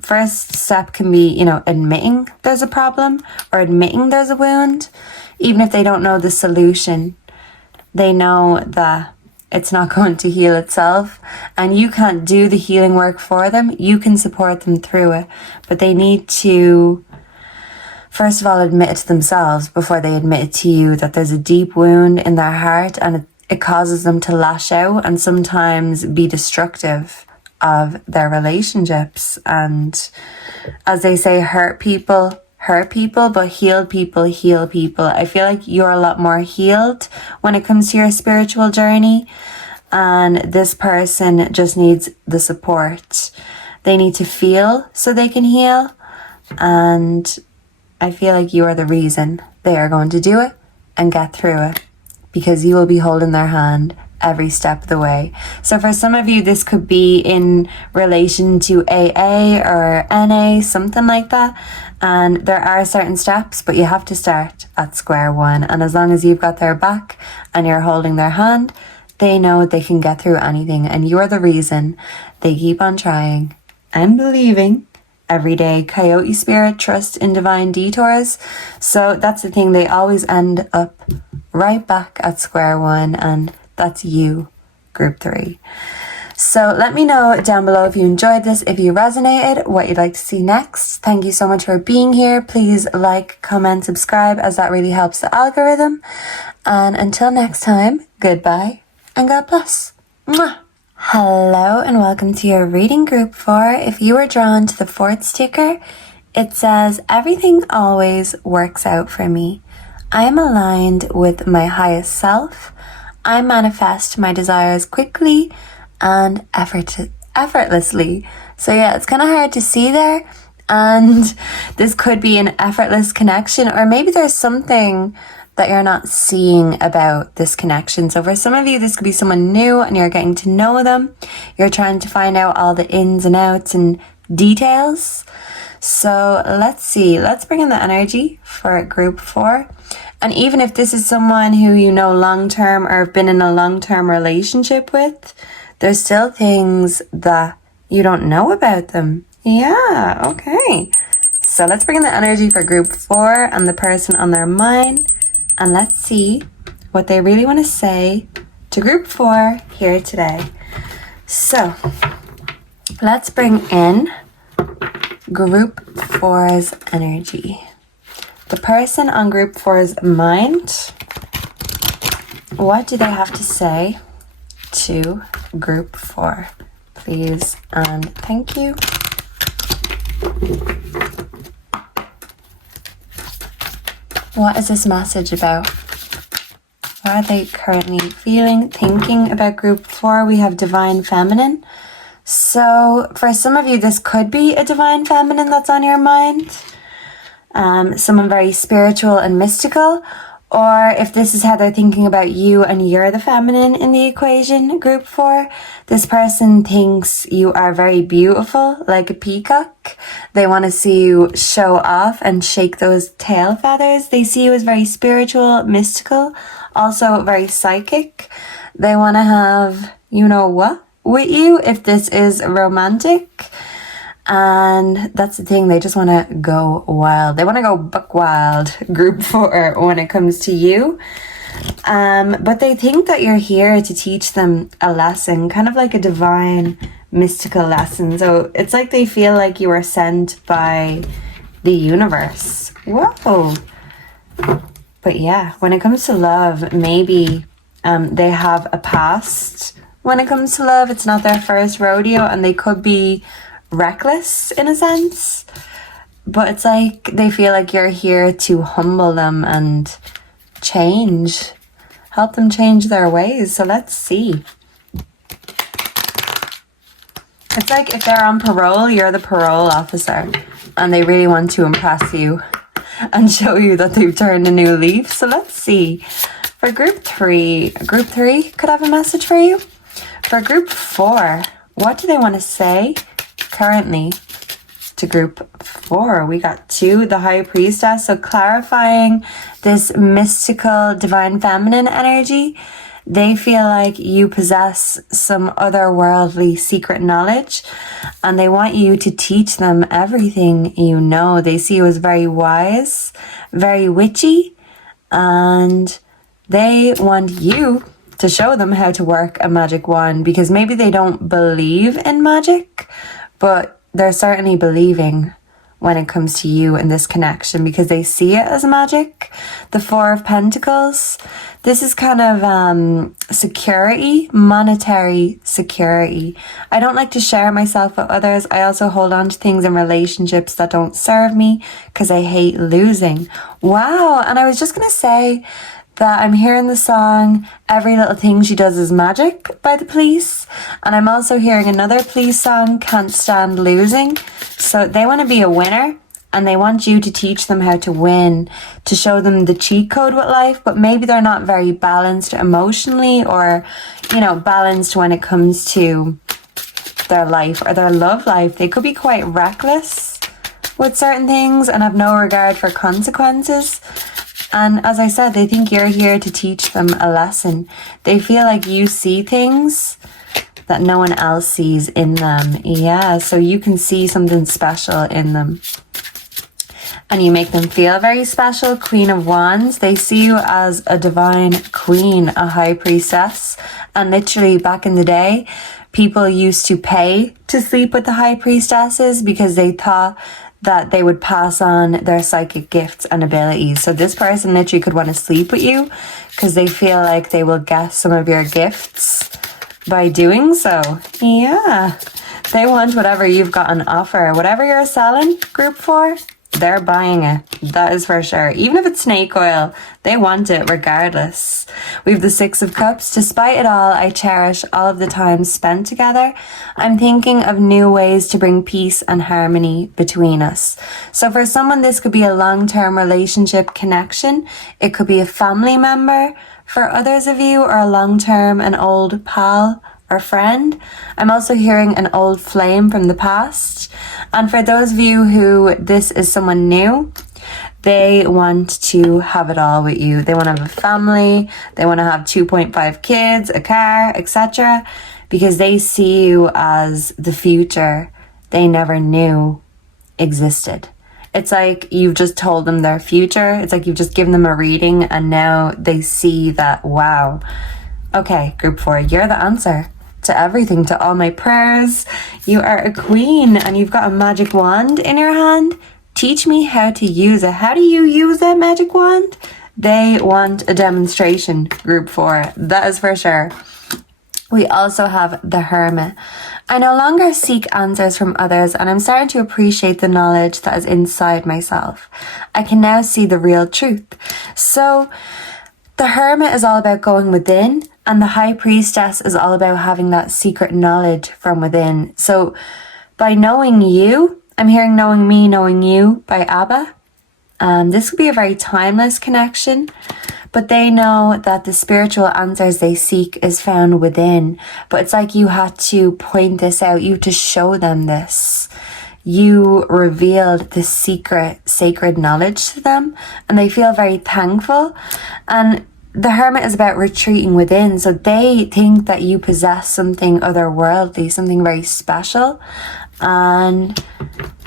first step can be, admitting there's a problem or admitting there's a wound. Even if they don't know the solution, they know that it's not going to heal itself, and you can't do the healing work for them. You can support them through it, but they need to, first of all, admit it to themselves before they admit it to you that there's a deep wound in their heart, and it causes them to lash out and sometimes be destructive of their relationships. And as they say, hurt people, but healed people heal people. I feel like you're a lot more healed when it comes to your spiritual journey, and this person just needs the support. They need to feel so they can heal, and I feel like you are the reason they are going to do it and get through it, because you will be holding their hand every step of the way. So for some of you, this could be in relation to AA or NA, something like that. And there are certain steps, but you have to start at square one. And as long as you've got their back and you're holding their hand, they know they can get through anything. And you're the reason they keep on trying and believing every day. Coyote Spirit, trust in divine detours. So that's the thing. They always end up right back at square one, and that's you, Group 3. So let me know down below if you enjoyed this, if you resonated, what you'd like to see next. Thank you so much for being here. Please like, comment, subscribe, as that really helps the algorithm. And until next time, goodbye and God bless. Mwah. Hello and welcome to your reading, Group 4. If you were drawn to the 4th sticker, it says, everything always works out for me. I am aligned with my highest self. I manifest my desires quickly and effortlessly. So yeah, it's kind of hard to see there. And this could be an effortless connection, or maybe there's something that you're not seeing about this connection. So for some of you, this could be someone new and you're getting to know them. You're trying to find out all the ins and outs and details. So let's see. Let's bring in the energy for Group 4. And even if this is someone who you know long-term or have been in a long-term relationship with, there's still things that you don't know about them. Yeah, okay. So let's bring in the energy for Group 4 and the person on their mind. And let's see what they really want to say to Group 4 here today. So let's bring in Group 4's energy. The person on Group 4's mind, what do they have to say to Group 4? Please and thank you. What is this message about? What are they currently feeling, thinking about Group 4? We have Divine Feminine. So for some of you, this could be a Divine Feminine that's on your mind. Someone very spiritual and mystical, or if this is how they're thinking about you and you're the feminine in the equation, Group 4, this person thinks you are very beautiful, like a peacock. They want to see you show off and shake those tail feathers. They see you as very spiritual, mystical, also very psychic. They want to have, you know what, with you if this is romantic. And that's the thing, they just want to go wild. They want to go buck wild, group 4, when it comes to you. But they think that you're here to teach them a lesson, kind of like a divine, mystical lesson. So it's like they feel like you are sent by the universe. Whoa. But yeah, when it comes to love, maybe they have a past. When it comes to love, it's not their first rodeo, and they could be reckless in a sense. But it's like they feel like you're here to humble them and help them change their ways. So let's see. It's like if they're on parole, you're the parole officer, and they really want to impress you and show you that they've turned a new leaf. So let's see. For group 3 could have a message for you. For group 4, what do they want to say currently to group 4? We got 2, the High Priestess. So clarifying this mystical, divine feminine energy. They feel like you possess some otherworldly secret knowledge, and they want you to teach them everything you know. They see you as very wise, very witchy, and they want you to show them how to work a magic wand, because maybe they don't believe in magic, but they're certainly believing when it comes to you and this connection, because they see it as magic. The 4 of Pentacles, this is kind of security, monetary security. I don't like to share myself with others. I also hold on to things in relationships that don't serve me because I hate losing. Wow, and I was just going to say that I'm hearing the song Every Little Thing She Does Is Magic by the Police, and I'm also hearing another Police song, Can't Stand Losing. So they want to be a winner, and they want you to teach them how to win, to show them the cheat code with life, but maybe they're not very balanced emotionally, or, you know, balanced when it comes to their life or their love life. They could be quite reckless with certain things and have no regard for consequences. And as I said, they think you're here to teach them a lesson. They feel like you see things that no one else sees in them. Yeah, so you can see something special in them. And you make them feel very special. Queen of Wands, they see you as a divine queen, a high priestess. And literally back in the day, people used to pay to sleep with the high priestesses because they thought that they would pass on their psychic gifts and abilities. So this person literally could want to sleep with you because they feel like they will get some of your gifts by doing so. Yeah, they want whatever you've got on offer. Whatever you're selling, group 4, they're buying it. That is for sure. Even if it's snake oil, they want it regardless. We have the 6 of Cups. Despite it all, I cherish all of the time spent together. I'm thinking of new ways to bring peace and harmony between us. So for someone, this could be a long-term relationship connection. It could be a family member. For others of you, or a long-term, an old pal or friend. I'm also hearing an old flame from the past. And for those of you who this is someone new, they want to have it all with you. They want to have a family. They want to have 2.5 kids, a car, etc. Because they see you as the future they never knew existed. It's like you've just told them their future. It's like you've just given them a reading, and now they see that, wow. Okay, group 4, you're the answer to everything, to all my prayers. You are a queen, and you've got a magic wand in your hand. Teach me how to use it. How do you use that magic wand? They want a demonstration, group 4. That is for sure. We also have the Hermit. I no longer seek answers from others, and I'm starting to appreciate the knowledge that is inside myself. I can now see the real truth. So the Hermit is all about going within, and the High Priestess is all about having that secret knowledge from within. So by knowing you, I'm hearing Knowing Me, Knowing You by ABBA. This could be a very timeless connection, but they know that the spiritual answers they seek is found within. But it's like you had to point this out. You had to show them this. You revealed this secret, sacred knowledge to them, and they feel very thankful. And the hermit is about retreating within. So they think that you possess something otherworldly, something very special, and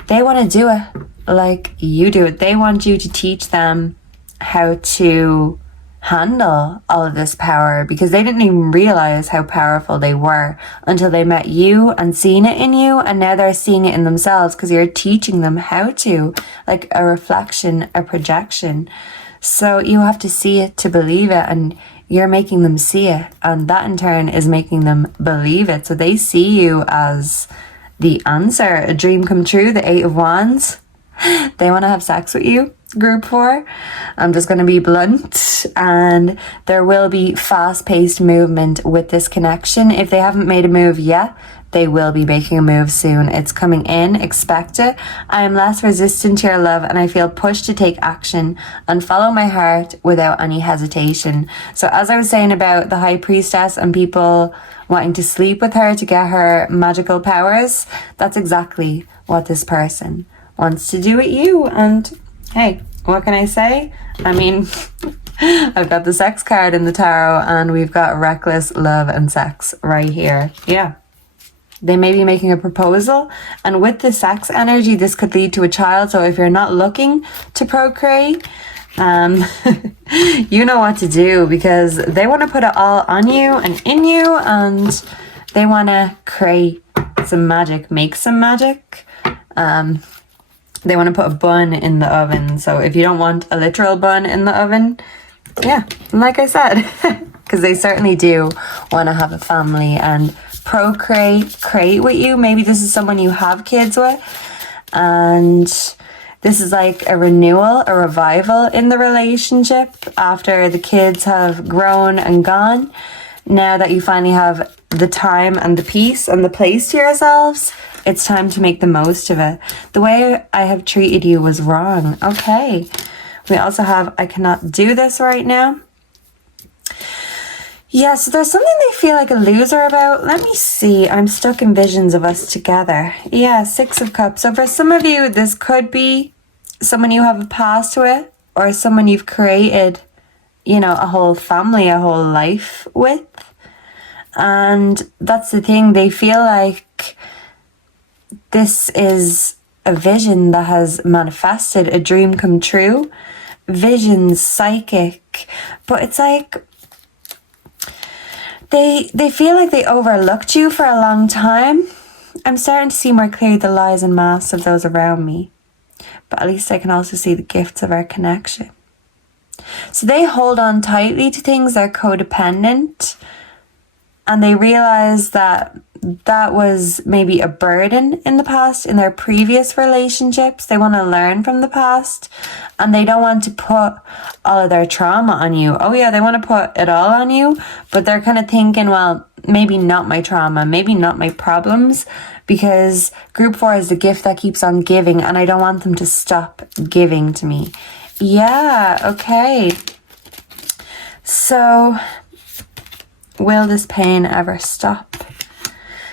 they want to do it like you do it. They want you to teach them how to handle all of this power, because they didn't even realize how powerful they were until they met you and seen it in you, and now they're seeing it in themselves because you're teaching them how to, like a reflection, a projection. So you have to see it to believe it, and you're making them see it, and that in turn is making them believe it. So they see you as the answer, a dream come true, the 8 of Wands. They want to have sex with you, group 4. I'm just going to be blunt, and there will be fast-paced movement with this connection. If they haven't made a move yet, they will be making a move soon. It's coming in, expect it. I am less resistant to your love, and I feel pushed to take action and follow my heart without any hesitation. So as I was saying about the High Priestess and people wanting to sleep with her to get her magical powers, that's exactly what this person wants to do with you. And hey, what can I say? I mean, I've got the sex card in the tarot, and we've got reckless love and sex right here. Yeah. They may be making a proposal, and with the sex energy, this could lead to a child. So if you're not looking to procreate, you know what to do, because they want to put it all on you and in you, and they want to create some magic, make some magic. They want to put a bun in the oven. So if you don't want a literal bun in the oven, yeah, like I said, because they certainly do want to have a family and procreate, create with you. Maybe this is someone you have kids with, and this is like a renewal, a revival in the relationship after the kids have grown and gone. Now that you finally have the time and the peace and the place to yourselves, it's time to make the most of it. The way I have treated you was wrong. Okay. We also have, I cannot do this right now. Yeah, so there's something they feel like a loser about. Let me see. I'm stuck in visions of us together. Yeah, 6 of Cups. So for some of you, this could be someone you have a past with, or someone you've created, you know, a whole family, a whole life with. And that's the thing. They feel like this is a vision that has manifested, a dream come true. Visions, psychic. But it's like they feel like they overlooked you for a long time. I'm starting to see more clearly the lies and masks of those around me. But at least I can also see the gifts of our connection. So they hold on tightly to things, they're codependent. And they realize that that was maybe a burden in the past, in their previous relationships. They want to learn from the past, and they don't want to put all of their trauma on you. Oh yeah, they want to put it all on you, but they're kind of thinking, well, maybe not my trauma, maybe not my problems, because group 4 is the gift that keeps on giving, and I don't want them to stop giving to me. Yeah, okay. So, will this pain ever stop?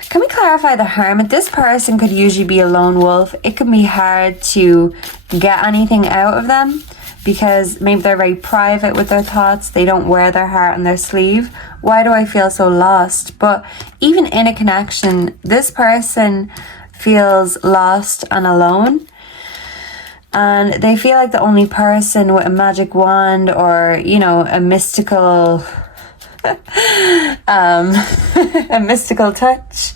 Can we clarify the Hermit? This person could usually be a lone wolf. It can be hard to get anything out of them because maybe they're very private with their thoughts. They don't wear their heart on their sleeve. Why do I feel so lost? But even in a connection, this person feels lost and alone. And they feel like the only person with a magic wand or, you know, a mystical a mystical touch,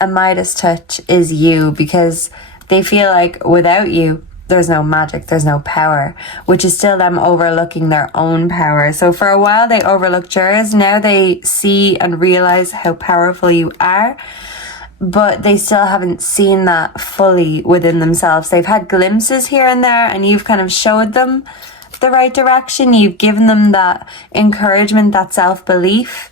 a Midas touch is you, because they feel like without you there's no magic, there's no power, which is still them overlooking their own power. So for a while they overlooked yours. Now they see and realize how powerful you are, but they still haven't seen that fully within themselves. They've had glimpses here and there, and you've kind of showed them the right direction. You've given them that encouragement, that self-belief.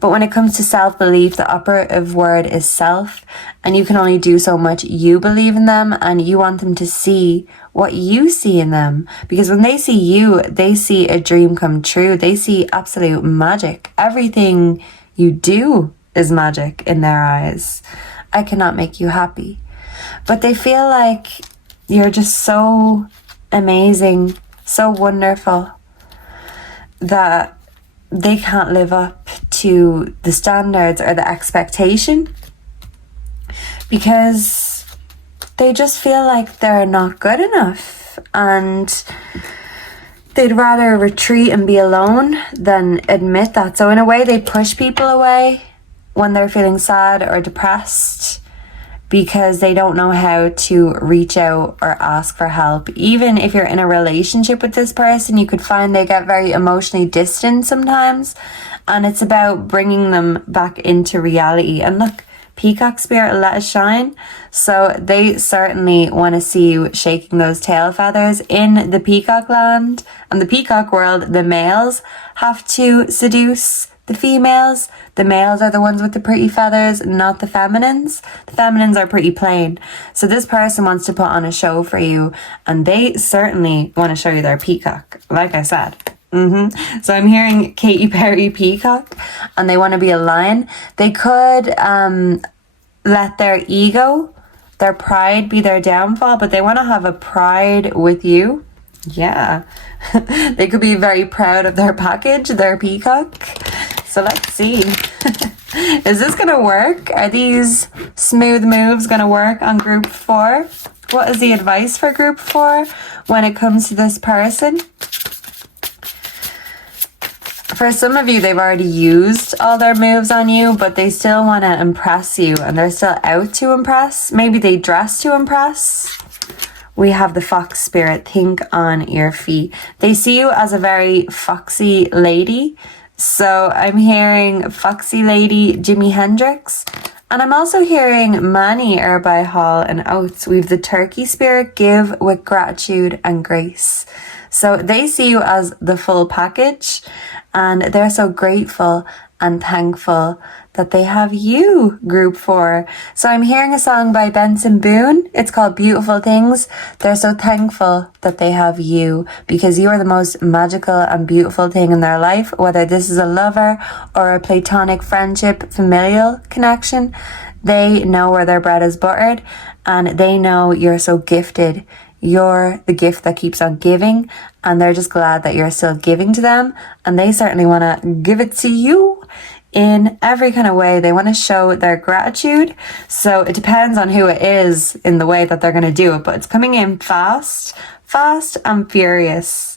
But when it comes to self-belief, the operative word is self, and you can only do so much. You believe in them, and you want them to see what you see in them, because when they see you, they see a dream come true. They see absolute magic. Everything you do is magic in their eyes. I cannot make you happy, but they feel like you're just so amazing, so wonderful, that they can't live up to the standards or the expectation because they just feel like they're not good enough, and they'd rather retreat and be alone than admit that. So in a way, they push people away when they're feeling sad or depressed because they don't know how to reach out or ask for help. Even if you're in a relationship with this person, you could find they get very emotionally distant sometimes, and it's about bringing them back into reality. And look, Peacock spirit, let us shine. So they certainly want to see you shaking those tail feathers. In the peacock land and the peacock world, the males have to seduce the females. The males are the ones with the pretty feathers, not the feminines. The feminines are pretty plain. So this person wants to put on a show for you, and they certainly want to show you their peacock, like I said. So I'm hearing Katy Perry peacock, and they want to be a lion. They could let their ego, their pride be their downfall, but they want to have a pride with you. Yeah. They could be very proud of their package, their peacock. So let's see. Is this going to work? Are these smooth moves going to work on group 4? What is the advice for group 4 when it comes to this person? For some of you, they've already used all their moves on you, but they still want to impress you, and they're still out to impress. Maybe they dress to impress. We have the fox spirit. Think on your feet. They see you as a very foxy lady. So I'm hearing foxy lady Jimi Hendrix. And I'm also hearing Manny Erbai Hall and Oates. We have the turkey spirit. Give with gratitude and grace. So they see you as the full package, and they're so grateful and thankful that they have you, group 4. So I'm hearing a song by Benson Boone. It's called Beautiful Things. They're so thankful that they have you because you are the most magical and beautiful thing in their life, whether this is a lover or a platonic friendship, familial connection. They know where their bread is buttered, and they know you're so gifted. You're the gift that keeps on giving, and they're just glad that you're still giving to them, and they certainly want to give it to you in every kind of way. They want to show their gratitude, so it depends on who it is in the way that they're going to do it, but it's coming in fast and furious.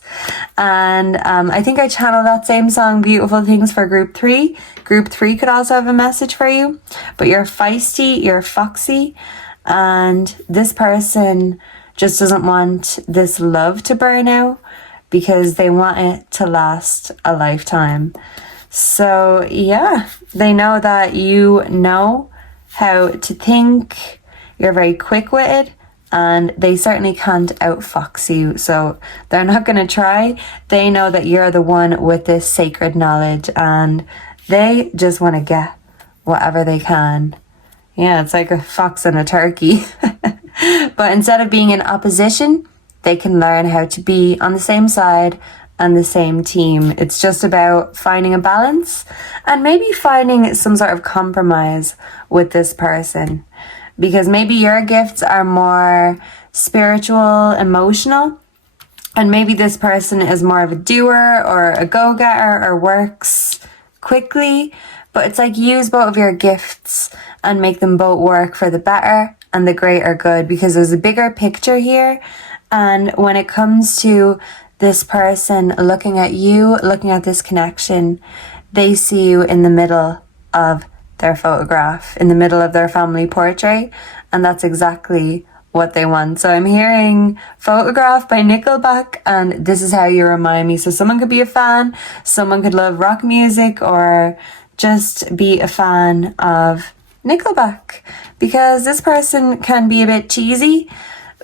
And I think I channeled that same song, Beautiful Things, for group 3. Group 3 could also have a message for you, but you're feisty, you're foxy, and this person just doesn't want this love to burn out because they want it to last a lifetime. So yeah, they know that you know how to think, you're very quick-witted, and they certainly can't outfox you, so they're not going to try. They know that you're the one with this sacred knowledge, and they just want to get whatever they can. Yeah, it's like a fox and a turkey. But instead of being in opposition, they can learn how to be on the same side and the same team. It's just about finding a balance and maybe finding some sort of compromise with this person. Because maybe your gifts are more spiritual, emotional, and maybe this person is more of a doer or a go-getter or works quickly. But it's like use both of your gifts and make them both work for the better and the greater good, because there's a bigger picture here. And when it comes to this person looking at you, looking at this connection, they see you in the middle of their photograph, in the middle of their family portrait, and that's exactly what they want. So I'm hearing Photograph by Nickelback, and This Is How You Remind Me. So someone could be a fan, someone could love rock music, or just be a fan of Nickelback, because this person can be a bit cheesy,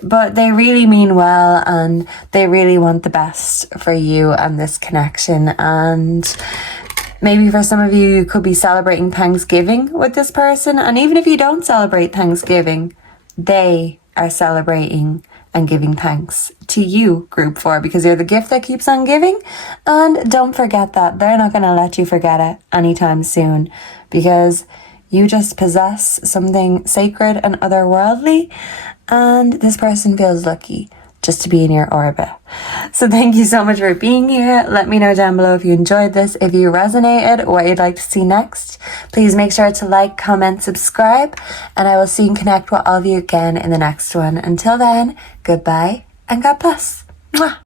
but they really mean well, and they really want the best for you and this connection. And maybe for some of you, you could be celebrating Thanksgiving with this person, and even if you don't celebrate Thanksgiving, they are celebrating and giving thanks to you, group 4, because you're the gift that keeps on giving. And don't forget that. They're not going to let you forget it anytime soon, because you just possess something sacred and otherworldly, and this person feels lucky just to be in your orbit. So thank you so much for being here. Let me know down below if you enjoyed this, if you resonated, what you'd like to see next. Please make sure to like, comment, subscribe, and I will soon connect with all of you again in the next one. Until then, goodbye and God bless. Mwah.